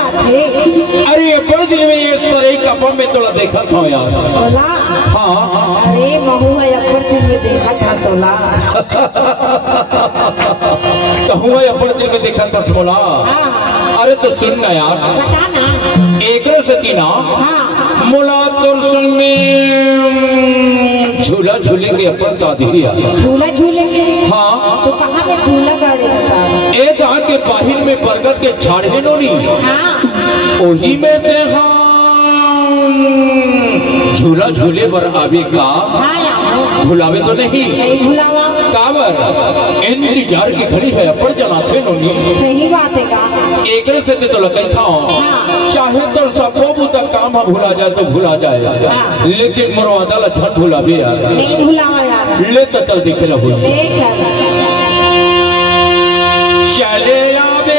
बात है? अरे बड़े दिन में ये सरे का पम में तोला देखा था यार। तोला? हाँ। अरे महुआ अपर दिन में देखा था तोला। तो हुआ अपर दिन में देखा था तोला। अरे तो सुन ना यार। बता ना। एक सती ना। हाँ। मोला तोर संग में झूला झूलेंगे अपन शादी लिया। झूला झूलेंगे? हाँ। तो कहाँ में झूला गाड़ेगा साहब? ए जहाँ के बाहिर में बरगद के झाड़ है नो नी। हाँ। ओही में देखा झूला झूले बर आवे का। हाँ। भुलावे तो नहीं। नहीं भुलावा। काबर इंतजार की घड़ी है अपन जना थे नो नी। सही बात है का। एक से तो लगता था। हाँ। चाहे तो सबको तक काम भूला जाए तो भूला जाए। हाँ। लेकिन मरवादा ला झट भूला भी यार। नहीं भुलावा यार। ले तो चल दिखे ला हुई। ले चल। चले आवे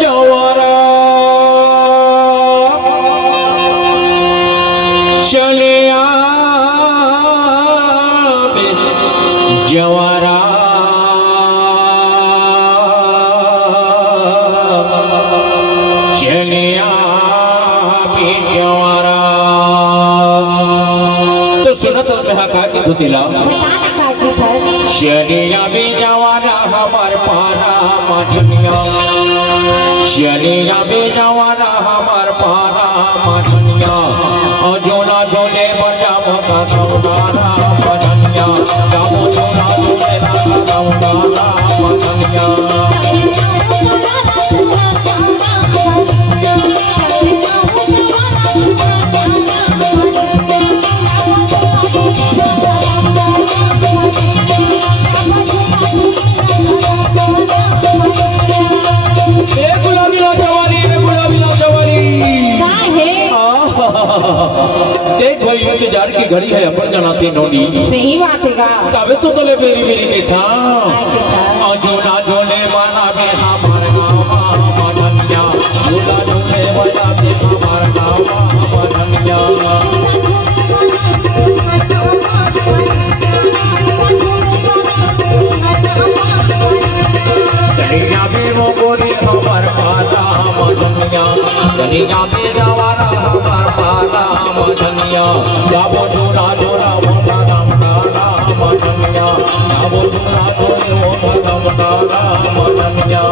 जवारा, चले आवे जवारा, चले आवे जवारा। तो सुनत में हका की धुतिला। शनिया में जवाना हमार पारा मछनिया, शनिया में जवाना हमार पारा मछनिया, जोला जोले बजा मोता सौदारा मछनिया, जामो जोला जोले नाता सौदारा मछनिया। देख भाई इंतजार की घड़ी है अपन जनाते नोनी। सही बात है का। तबे तो तले मेरी मेरी देखा। जोना जोले माना बेहा मार गावा मधनिया, जोना जोले माना बेहा मार गावा मधनिया। कनिया में वो गोरी हमार पाला मधनिया, कनिया में जवारा हमार पाला मधनिया, जाबो जोना जोना मोटा नाम डाला मधनिया, जाबो जोना जोने मोटा नाम डाला मधनिया।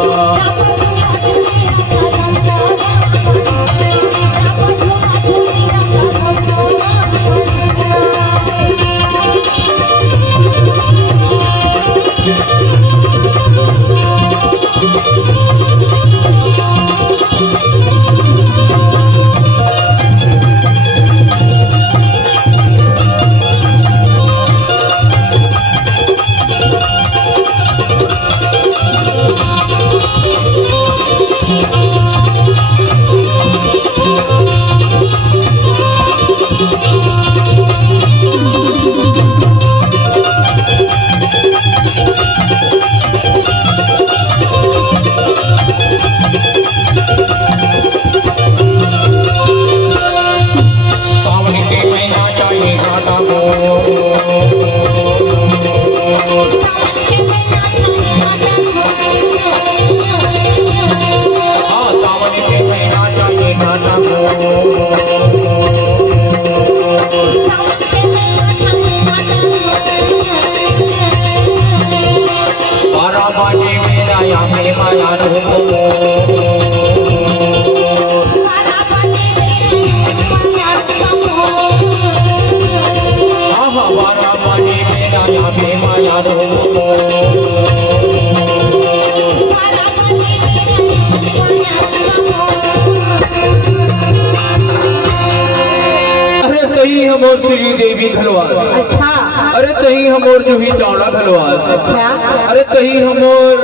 हमोर श्री देवी घलवाल। अच्छा। अरे तही हमोर जूही चावड़ा घलवाल। अच्छा। अरे तही हमोर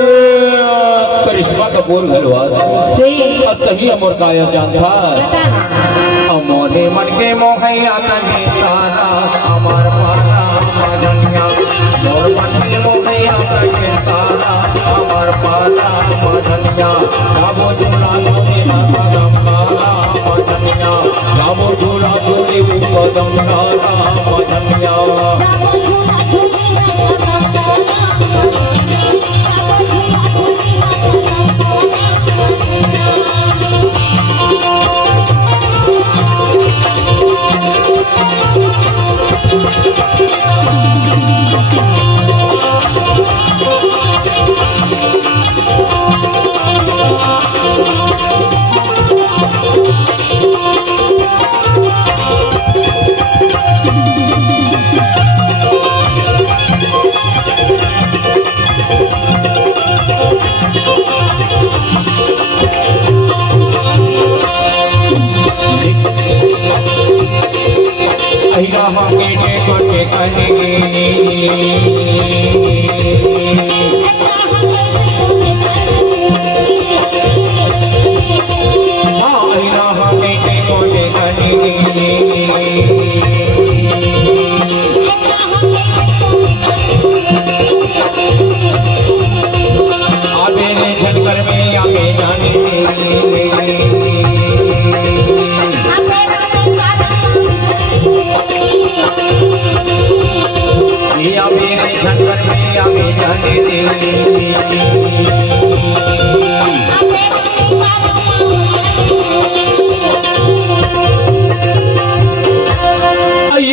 करिश्मा कपूर घलवाल। सही। और तही हमोर काया जानता। अमोने मन के मोहैया तंगे तारा हमार पारा मधनिया, मोर मन के मोहैया तंगे तारा हमार पारा मधनिया, जाबो झूला जोने नाता गंगारा मधनिया, जाबो झूला जोने गंगारा मधनिया।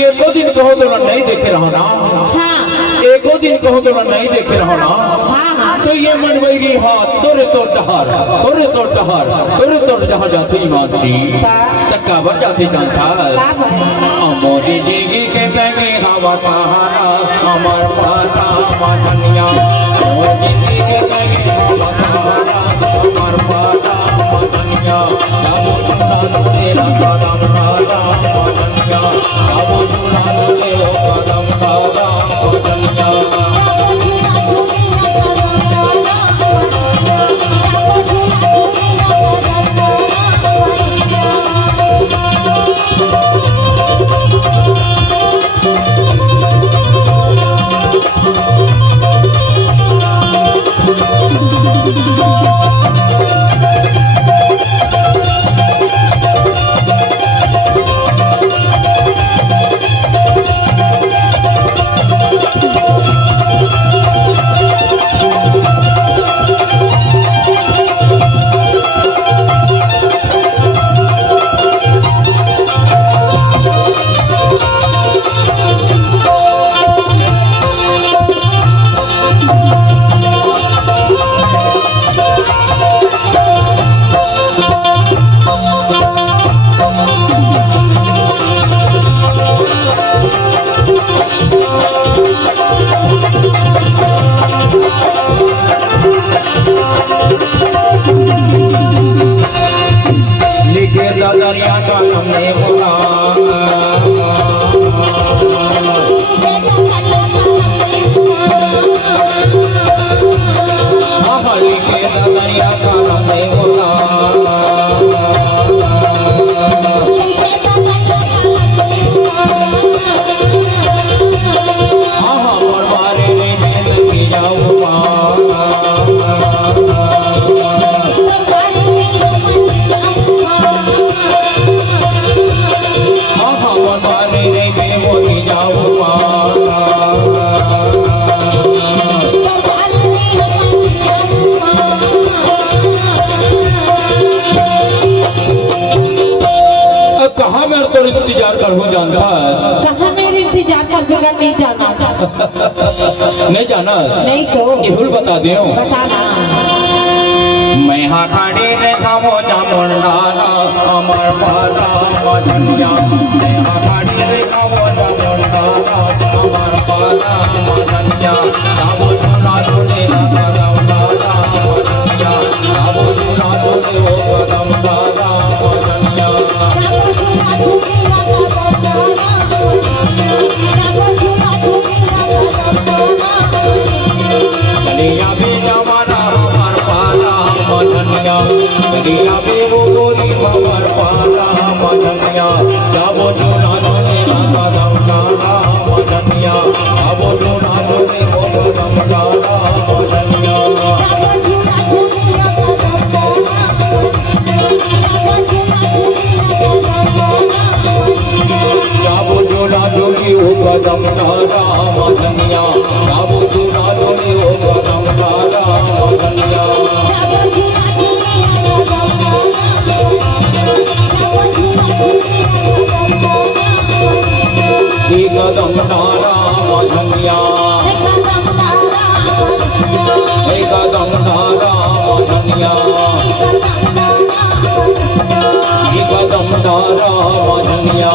एको दिन कहो तो मैं नहीं देखे रहा ना, एको दिन कहो तो मैं नहीं देखे रहा ना, तो ये मनवेगी हाथ तोरे तो डहार तोरे तो डहार तोरे तो जहाँ जाती मानसी तक काबर जाती जानता मोदी जी की कहते हैं हवा कहाना अमर पाता माधनिया मोदी जी कहते हैं हवा कहाना अमर पाता माधनिया जाबो चुना तेरा कदम डाला माधनिया जाबो चुना तेरा कदम डाला माधनिया दरिया का हमने बोला हरी के दरिया का हमने बोला मारे लगी जाओ कहाँ मैं तो इंतजार करूँ जानता है कहाँ मेरे इंतजार कर बगैर नहीं जाना नहीं जाना नहीं तो इहुल बता दे बताना मैं हाँ खड़ी देखा वो चामुंडाना अमर पाता मधनिया मैं हाँ खड़ी देखा वो चामुंडाना अमर पाता मधनिया जाबो चुना चुने कदम डाला मधनिया जाबो चुना चुने वो कदम डाला मधनिया कलिया भी जमाना हमार पाला मधनिया कलिया भी वो गोरी हमार पाला मधनिया जाबो चुना चुने कदम डाला मधनिया जाबो चुना चुने वो कदम डाला मधनिया जाबो चुना चुने वो कदम डाला मधनिया जाबो चुना चुने वो कदम डाला मधनिया कदम डाला मधनिया कदम डाला मधनिया कदम डाला मधनिया